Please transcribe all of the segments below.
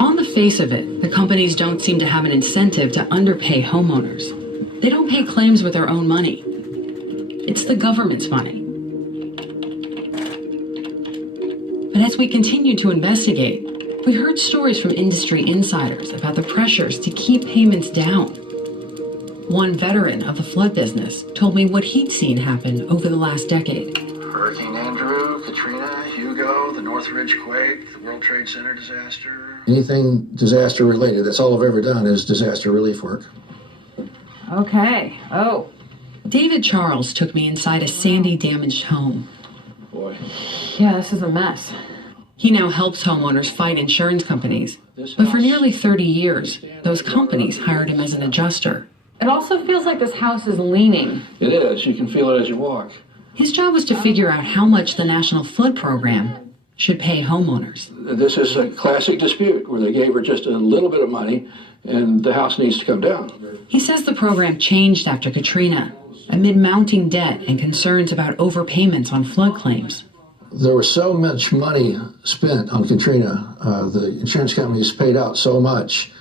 On the face of it, the companies don't seem to have an incentive to underpay homeowners. They don't pay claims with their own money. It's the government's money. But as we continued to investigate, we heard stories from industry insiders about the pressures to keep payments down. One veteran of the flood business told me what he'd seen happen over the last decade. Hurricane Andrew, Katrina, Hugo, the Northridge quake, the World Trade Center disaster. Anything disaster related, that's all I've ever done is disaster relief work. Okay. Oh. David Charles took me inside a Sandy damaged home. Boy. Yeah, this is a mess. He now helps homeowners fight insurance companies. But for nearly 30 years, those companies hired him as an adjuster. It also feels like this house is leaning. It is. You can feel it as you walk. His job was to figure out how much the National Flood Program should pay homeowners. This is a classic dispute where they gave her just a little bit of money and the house needs to come down. He says the program changed after Katrina, amid mounting debt and concerns about overpayments on flood claims. There was so much money spent on Katrina, the insurance companies paid out so much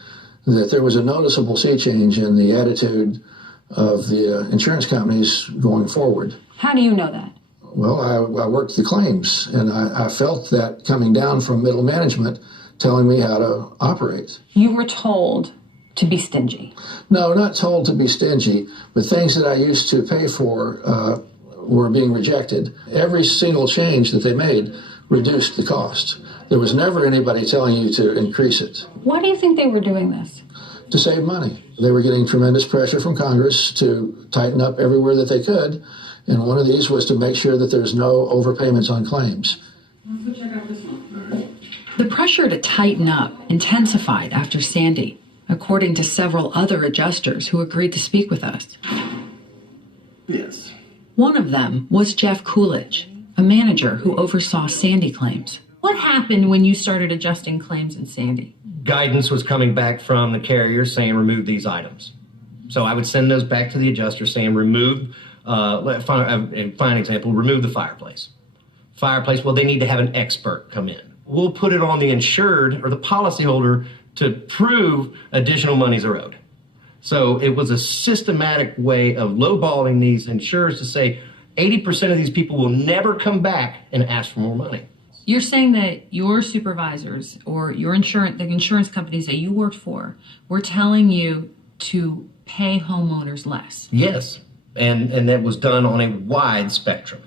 that there was a noticeable sea change in the attitude of the insurance companies going forward. How do you know that? Well, I worked the claims, and I felt that coming down from middle management telling me how to operate. You were told to be stingy. No, not told to be stingy, but things that I used to pay for were being rejected. Every single change that they made reduced the cost. There was never anybody telling you to increase it. Why do you think they were doing this? To save money. They were getting tremendous pressure from Congress to tighten up everywhere that they could, and one of these was to make sure that there's no overpayments on claims. The pressure to tighten up intensified after Sandy, according to several other adjusters who agreed to speak with us. Yes. One of them was Jeff Coolidge, a manager who oversaw Sandy claims. What happened when you started adjusting claims in Sandy? Guidance was coming back from the carrier saying remove these items. So I would send those back to the adjuster saying remove, fine example, remove the fireplace. Fireplace, well, they need to have an expert come in. We'll put it on the insured or the policyholder to prove additional monies are owed. So it was a systematic way of lowballing these insurers to say 80% of these people will never come back and ask for more money. You're saying that your supervisors or the insurance companies that you worked for were telling you to pay homeowners less? Yes, and that was done on a wide spectrum.